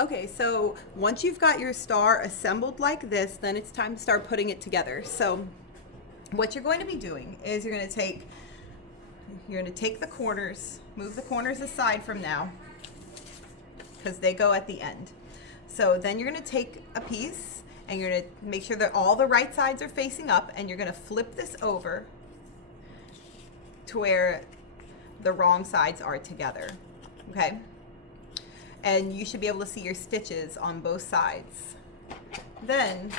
Okay, so once you've got your star assembled like this, then it's time to start putting it together. So what you're going to be doing is you're going to take the corners, move the corners aside from now, because they go at the end. So then you're going to take a piece and you're going to make sure that all the right sides are facing up, and you're going to flip this over to where the wrong sides are together. Okay? And you should be able to see your stitches on both sides. Then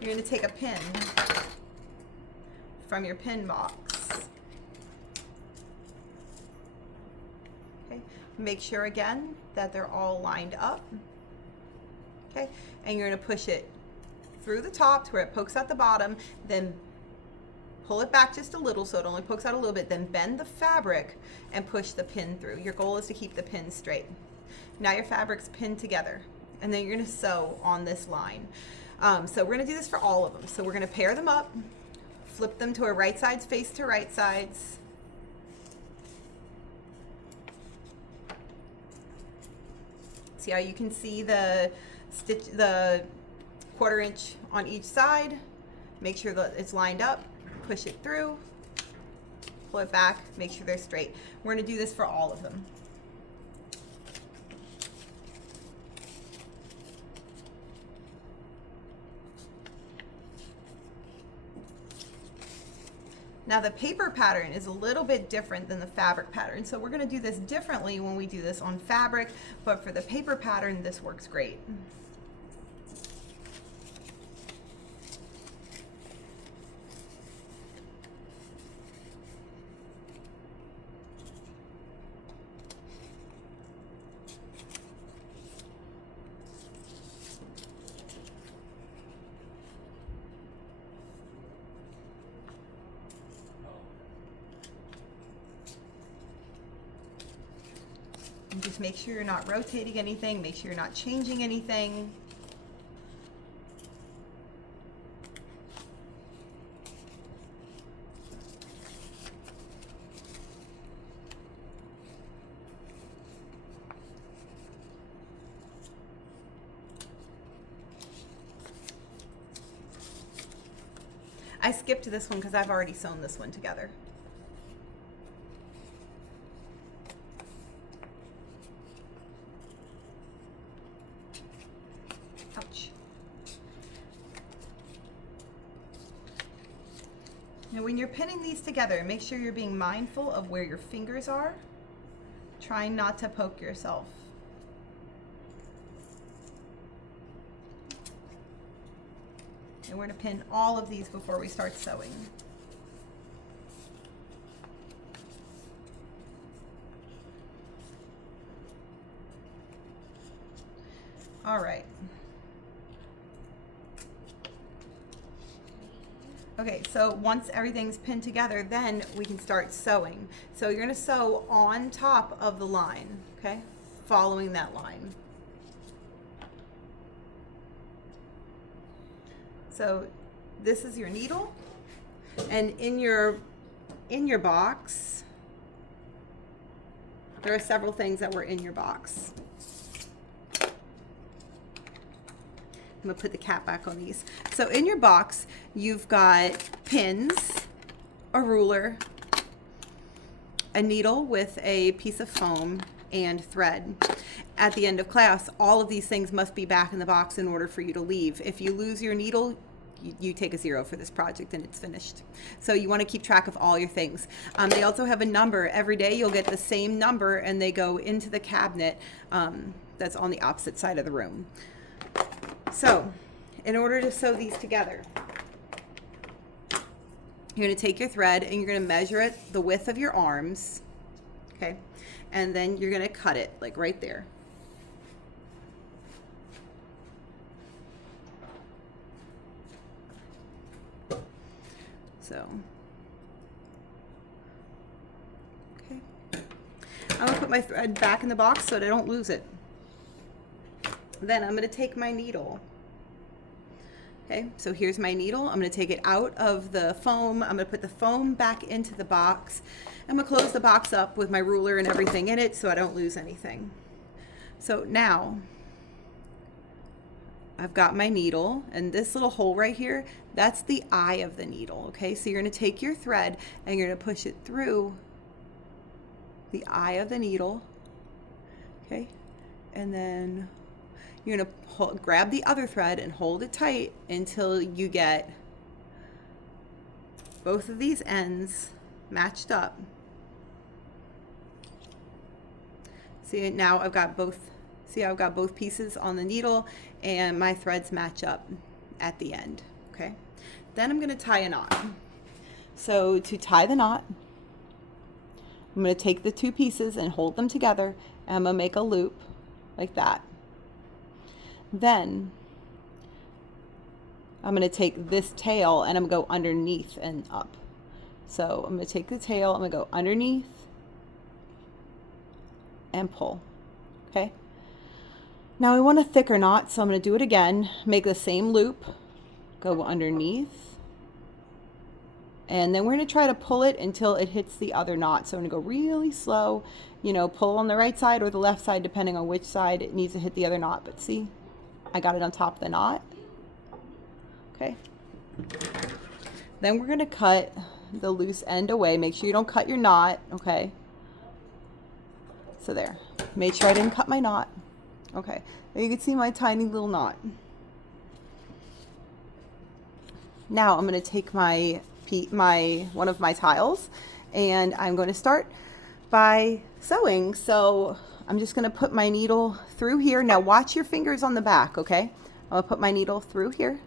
you're going to take a pin from your pin box. Okay? Make sure again that they're all lined up. Okay? And you're going to push it through the top to where it pokes out the bottom, then pull it back just a little so it only pokes out a little bit, then bend the fabric and push the pin through. Your goal is to keep the pin straight. Now your fabric's pinned together, and then you're going to sew on this line. So we're going to do this for all of them. So we're going to pair them up, flip them to a right sides face to right sides. See how you can see the stitch, the 1/4 inch on each side. Make sure that it's lined up, push it through, pull it back, make sure they're straight. We're going to do this for all of them. Now the paper pattern is a little bit different than the fabric pattern, so we're going to do this differently when we do this on fabric, but for the paper pattern this works great. And just make sure you're not rotating anything, make sure you're not changing anything. I skipped this one because I've already sewn this one together. Ouch. Now when you're pinning these together, make sure you're being mindful of where your fingers are, trying not to poke yourself. And we're going to pin all of these before we start sewing. All right. Okay, so once everything's pinned together, then we can start sewing. So you're going to sew on top of the line, okay? Following that line. So this is your needle, and in your box, there are several things that were in your box. I'm gonna put the cap back on these. So in your box, you've got pins, a ruler, a needle with a piece of foam, and thread. At the end of class, all of these things must be back in the box in order for you to leave. If you lose your needle, you take a 0 for this project and it's finished. So you want to keep track of all your things. They also have a number. Every day you'll get the same number and they go into the cabinet that's on the opposite side of the room. So in order to sew these together, you're going to take your thread and you're going to measure it the width of your arms, okay? And then you're going to cut it like right there. So, okay. I'm going to put my thread back in the box so that I don't lose it. Then I'm going to take my needle. Okay, so here's my needle. I'm going to take it out of the foam. I'm going to put the foam back into the box. I'm going to close the box up with my ruler and everything in it so I don't lose anything. So now I've got my needle, and this little hole right here, that's the eye of the needle, okay? So you're gonna take your thread and you're gonna push it through the eye of the needle, okay? And then you're gonna grab the other thread and hold it tight until you get both of these ends matched up. See, now I've got both, see, I've got both pieces on the needle and my threads match up at the end, okay? Then I'm gonna tie a knot. So to tie the knot, I'm gonna take the two pieces and hold them together, and I'm gonna make a loop like that. Then I'm gonna take this tail and I'm gonna go underneath and up. So I'm gonna take the tail, I'm gonna go underneath and pull, okay? Now I want a thicker knot, so I'm gonna do it again, make the same loop, go underneath, and then we're gonna try to pull it until it hits the other knot. So I'm gonna go really slow, you know, pull on the right side or the left side, depending on which side it needs to hit the other knot. But see, I got it on top of the knot. Okay. Then we're gonna cut the loose end away. Make sure you don't cut your knot, okay? So there, made sure I didn't cut my knot. Okay, now you can see my tiny little knot. Now I'm gonna take my one of my tiles, and I'm going to start by sewing. So I'm just going to put my needle through here. Now watch your fingers on the back, okay? I'm going to put my needle through here,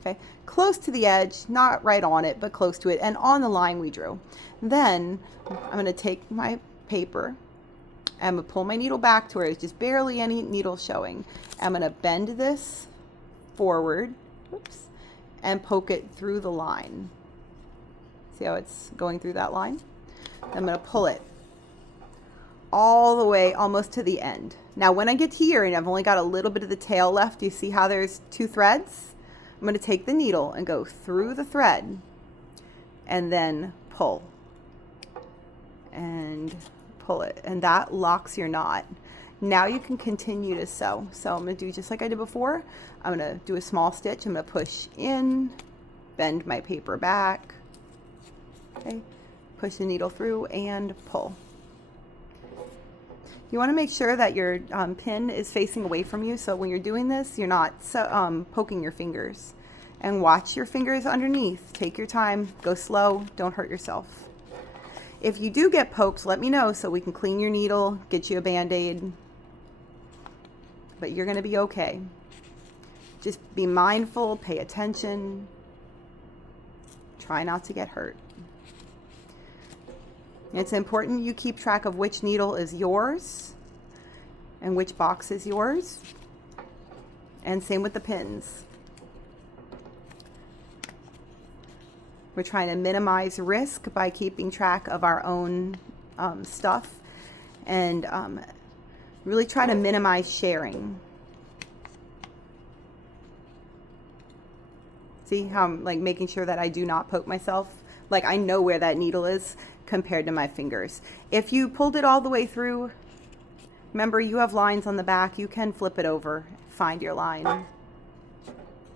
okay? Close to the edge, not right on it, but close to it, and on the line we drew. Then I'm going to take my paper, I'm going to pull my needle back to where it's just barely any needle showing. I'm going to bend this forward, whoops, and poke it through the line. See how it's going through that line? I'm going to pull it all the way almost to the end. Now when I get here and I've only got a little bit of the tail left, you see how there's two threads? I'm going to take the needle and go through the thread and then pull and pull it, and that locks your knot. Now you can continue to sew. So I'm going to do just like I did before. I'm going to do a small stitch. I'm going to push in, bend my paper back, okay, push the needle through and pull. You want to make sure that your pin is facing away from you, so when you're doing this, you're not poking your fingers. And watch your fingers underneath. Take your time, go slow, don't hurt yourself. If you do get poked, let me know so we can clean your needle, get you a Band-Aid. But you're going to be okay. Just be mindful, pay attention, try not to get hurt. It's important you keep track of which needle is yours and which box is yours. And same with the pins. We're trying to minimize risk by keeping track of our own stuff, and really try to minimize sharing. See how I'm like making sure that I do not poke myself? Like I know where that needle is compared to my fingers. If you pulled it all the way through, remember you have lines on the back. You can flip it over, find your line,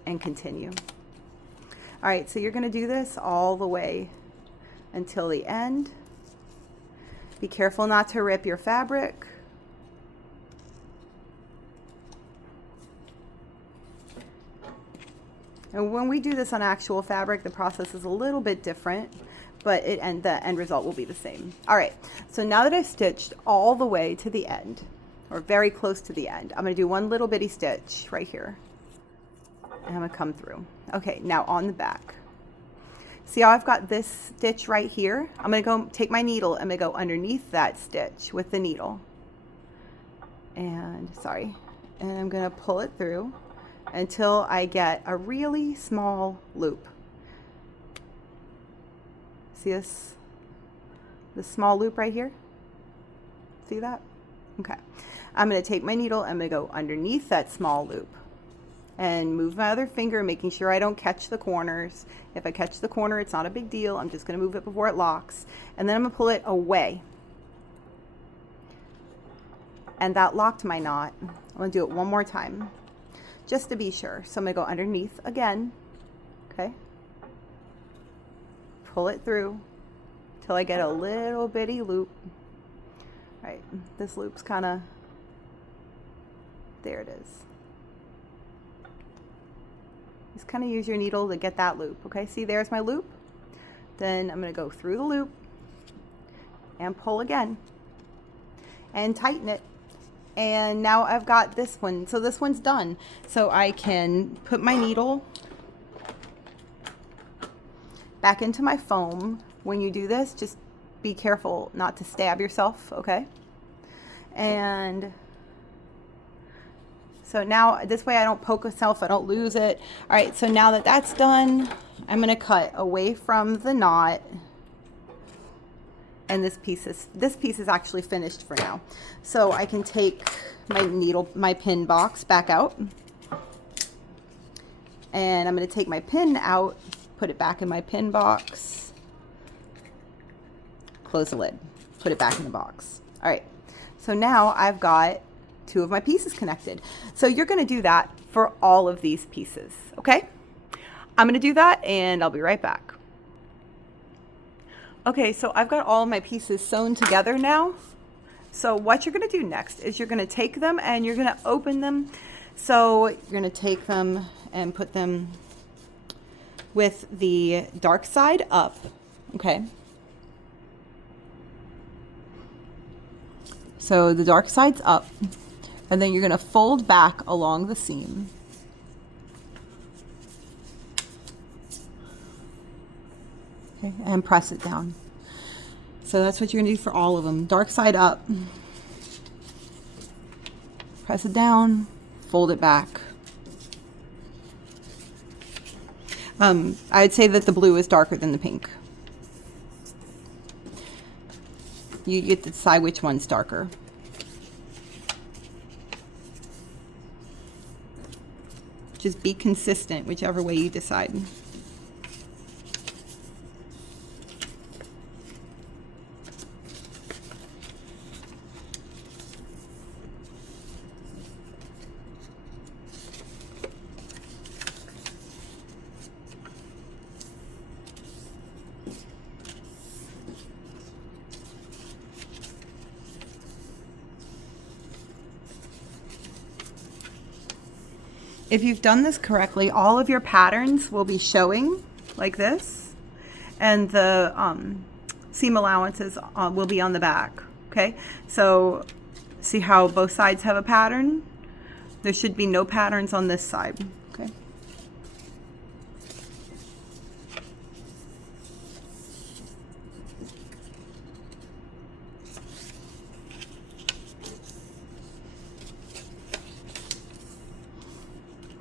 and continue. All right, so you're going to do this all the way until the end. Be careful not to rip your fabric. And when we do this on actual fabric, the process is a little bit different, but the end result will be the same. All right, so now that I've stitched all the way to the end, or very close to the end, I'm going to do one little bitty stitch right here. And I'm going to come through. Okay, now on the back. See how I've got this stitch right here? I'm going to go take my needle. I'm going to go underneath that stitch with the needle. And, sorry. And I'm going to pull it through until I get a really small loop. See this small loop right here? See that? Okay. I'm going to take my needle. I'm going to go underneath that small loop and move my other finger, making sure I don't catch the corners. If I catch the corner, it's not a big deal. I'm just going to move it before it locks. And then I'm going to pull it away. And that locked my knot. I'm going to do it one more time. just to be sure. So I'm going to go underneath again, okay? Pull it through till I get a little bitty loop. All right, this loop's kind of, there it is. Just kind of use your needle to get that loop, okay? See, there's my loop. Then I'm going to go through the loop and pull again and tighten it. And now I've got this one. So this one's done. So I can put my needle back into my foam. When you do this, just be careful not to stab yourself, okay? And so now this way I don't poke myself, I don't lose it. All right, so now that that's done, I'm gonna cut away from the knot. And this piece is actually finished for now. So I can take my pin box back out. And I'm gonna take my pin out, put it back in my pin box, close the lid, put it back in the box. All right, so now I've got 2 of my pieces connected. So you're gonna do that for all of these pieces, okay? I'm gonna do that and I'll be right back. Okay, so I've got all of my pieces sewn together now. So what you're gonna do next is you're gonna take them and you're gonna open them. So you're gonna take them and put them with the dark side up, okay? So the dark side's up, and then you're gonna fold back along the seam. Okay, and press it down. So that's what you're gonna do for all of them. Dark side up, press it down, fold it back. I'd say that the blue is darker than the pink. You get to decide which one's darker. Just be consistent, whichever way you decide. If you've done this correctly, all of your patterns will be showing like this, and the seam allowances will be on the back, okay? So see how both sides have a pattern? There should be no patterns on this side, okay?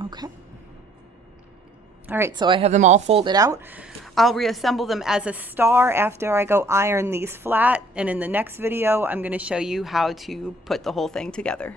Okay. All right, so I have them all folded out. I'll reassemble them as a star after I go iron these flat, and in the next video I'm going to show you how to put the whole thing together.